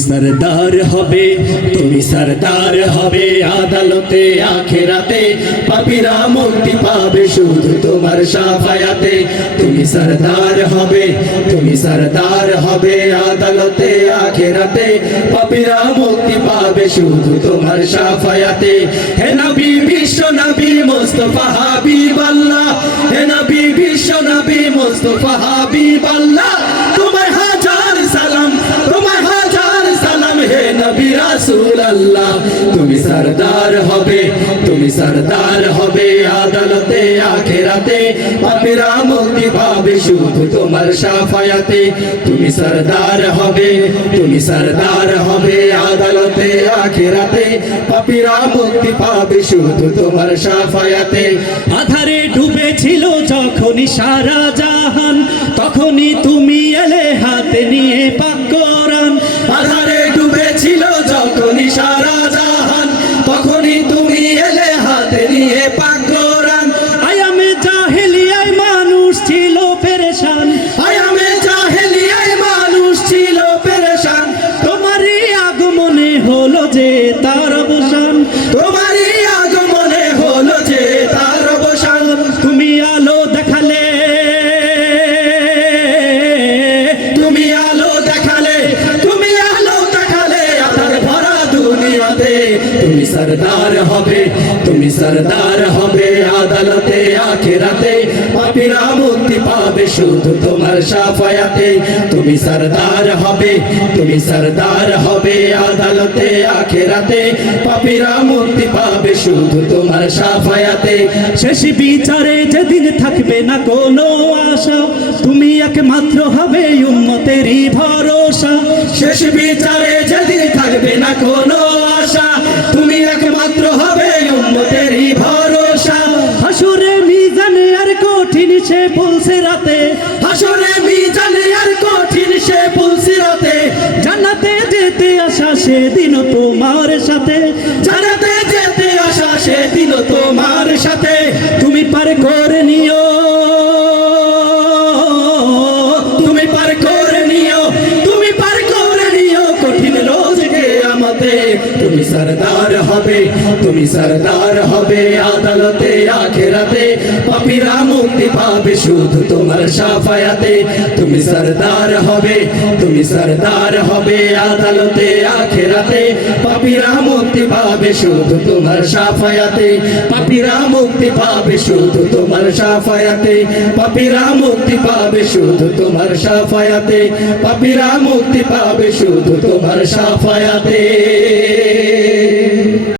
सरदार হবে তুমি सरदार হবে আদালতে আখিরাতে পাপীরা মুক্তি পাবে শুধু তোমার শাফায়াতে তুমি सरदार হবে আদালতে আখিরাতে পাপীরা মুক্তি পাবে শুধু তোমার শাফায়াতে হে নবী বিশ্ব নবী মুস্তাফা হাবিবাল্লাহ হে নবী বিশ্ব নবী মুস্তাফা হাবিবাল্লাহ তোমায় হাজার সালাম তোমায় হাজার সালাম হে নবী রাসূল আল্লাহ তুমি सरदार হবে আদালতে আখিরাতে পাপীরা মুক্তি পাবে শুধু তোমার শাফায়াতে তুমি सरदार হবে আদালতে আখিরাতে পাপীরা মুক্তি পাবে শুধু তোমার শাফায়াতে আধারে ডুবেছিল যখনই সারা জাহান তখনই তুমি এলে হাতে নিয়ে পাক কোরআন আধারে ডুবেছিল যখনই সারা জাহান তখনই তুমি এলে হাতে নিয়ে পাক কোরআন আয়ামে জাহেলিয়ায় মানুষ ছিল পেরেশান আয়ামে জাহেলিয়ায় মানুষ ছিল পেরেশান তোমারই আগমনে হলো যে তার অবসান তোমারই আগমনে হলো যে তার অবসান তুমি আলো দেখালে তুমি सरदार হবে আদালতে আখিরাতে পাপীরা মুক্তি পাবে শুধু তোমার শাফায়াতে তুমি सरदार হবে আদালতে আখিরাতে পাপীরা মুক্তি পাবে শুধু তোমার শাফায়াতে শেষ বিচারে যেদিন থাকবে না কোনো আশা তুমি একমাত্র হবে উম্মতেরই ভরসা শেষ বিচারে যেদিন থাকবে না কোনো আশা তুমি একমাত্র হবে উম্মতেরই ভরসা হাসরে মিজানে আর কঠিন সে পুলসিরাতে হাসরে মিজানে আর কঠিন সে পুলসিরাতে জান্নাতে যেতে আসা সেদিন তোমার সাথে জান্নাতে যেতে আসা সেদিন তোমার সাথে তুমি পার করে নিও তুমি सरदार হবে আদালতে আখিরাতে পাপীরা মুক্তি পাবে শুধু তোমার শাফায়াতে তুমি सरदार হবে আদালতে আখিরাতে পাপীরা মুক্তি পাবে শুধু তোমার শাফায়াতে পাপীরা মুক্তি পাবে শুধু তোমার শাফায়াতে পাপীরা মুক্তি পাবে শুধু তোমার শাফায়াতে পাপীরা মুক্তি পাবে শুধু তোমার শাফায়াতে